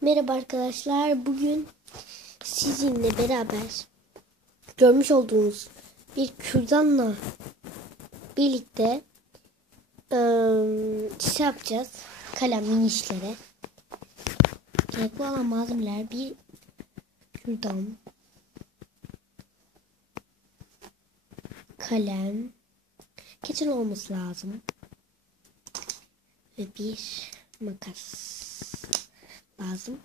Merhaba arkadaşlar. Bugün sizinle beraber görmüş olduğunuz bir kürdanla birlikte şey yapacağız. Kalem mini işlere. Gerekli olan malzemeler bir kürdan, kalem, keçeli olması lazım ve bir makas lazım.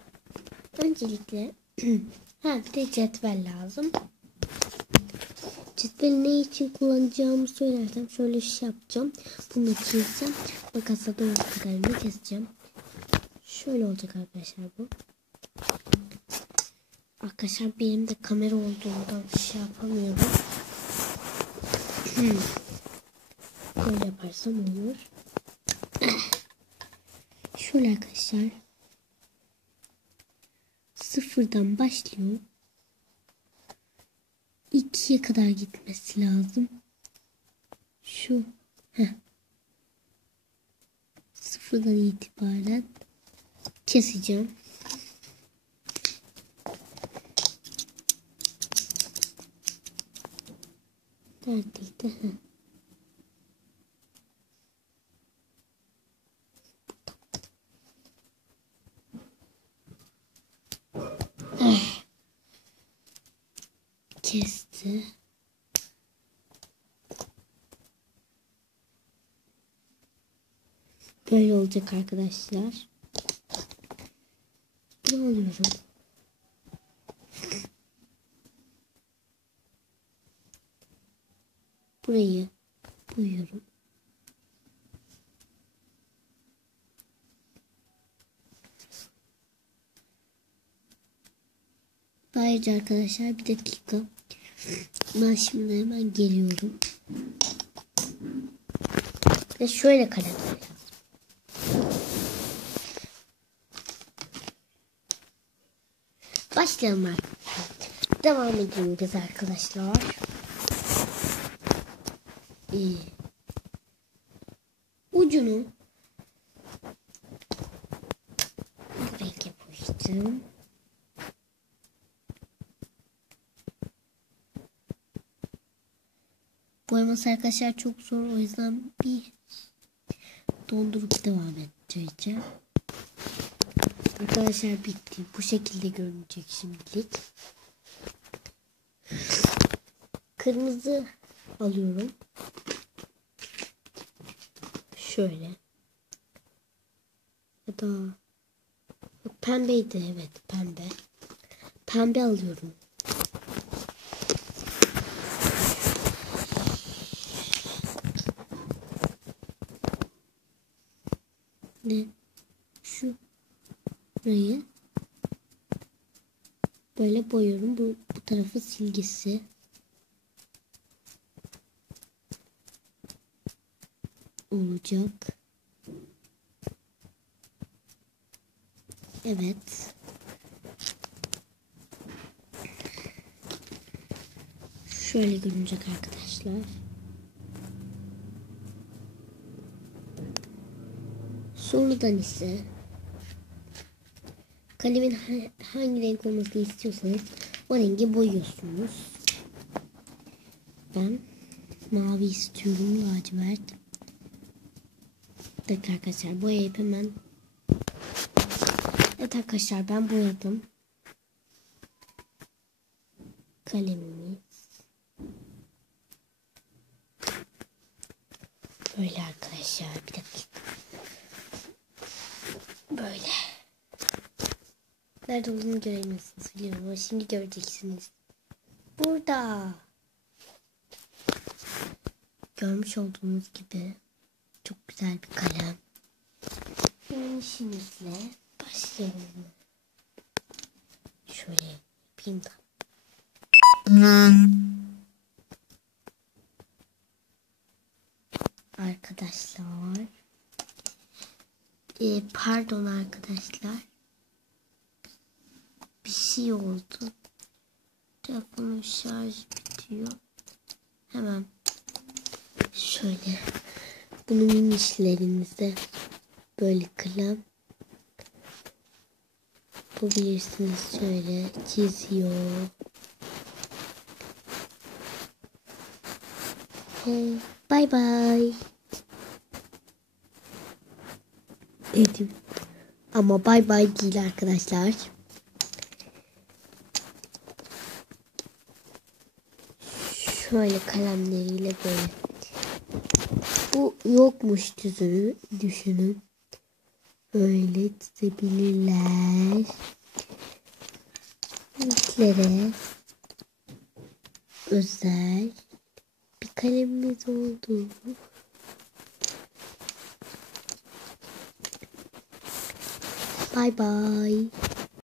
Öncelikle bir de cetvel lazım. Cetveli ne için kullanacağımı söylersem şöyle bir şey yapacağım. Bunu keseceğim. Makasla doğru kadarını keseceğim. Şöyle olacak arkadaşlar bu. Arkadaşlar benim de kamera olduğundan şey yapamıyorum. Böyle yaparsam olur. Şöyle arkadaşlar. Sıfırdan başlıyor. 2'ye kadar gitmesi lazım. Şu. Sıfırdan itibaren keseceğim. Neredeydi? Kesti. Böyle olacak arkadaşlar. Ne alıyorum? Burayı boyuyorum. Ayrıca arkadaşlar bir dakika. Ben şimdi hemen geliyorum. Ve şöyle kalem lazım. Başlayalım artık. Devam edelim biz arkadaşlar. Ucunu bu renk yapıştım. Boyaması arkadaşlar çok zor, o yüzden bir dondurup devam edeceğim. Arkadaşlar bitti. Bu şekilde görünecek şimdilik. Kırmızı alıyorum. Şöyle. Ya da pembeydi, evet pembe. Pembe alıyorum. Ne? Şurayı böyle boyuyorum. Bu tarafı silgisi. Olacak. Evet. Şöyle görünecek arkadaşlar. Sonradan ise kalemin hangi renk olmasını istiyorsanız o rengi boyuyorsunuz. Ben mavi istiyorum, lacivert. Evet arkadaşlar, boyayıp hemen. Evet arkadaşlar, ben boyadım. Kalemimiz böyle arkadaşlar, bir dakika. Böyle. Nerede olduğunu göremiyorsunuz biliyorum ama şimdi göreceksiniz. Burada. Görmüş olduğunuz gibi çok güzel bir kalem. Benim işimizle başlayalım. Şöyle yapayım da. Arkadaşlar. Pardon arkadaşlar. Bir şey oldu. Telefonun şarjı bitiyor. Hemen şöyle. Bunun işlerinizde böyle kalem. yapabilirsiniz. Şöyle çiziyor. Bye bye. Dedim. Ama bye bye değil arkadaşlar. Şöyle kalemleriyle böyle. Bu yokmuş düşünün. Böyle çizebilirler. Renklere özel bir kalemimiz oldu. Bye bye.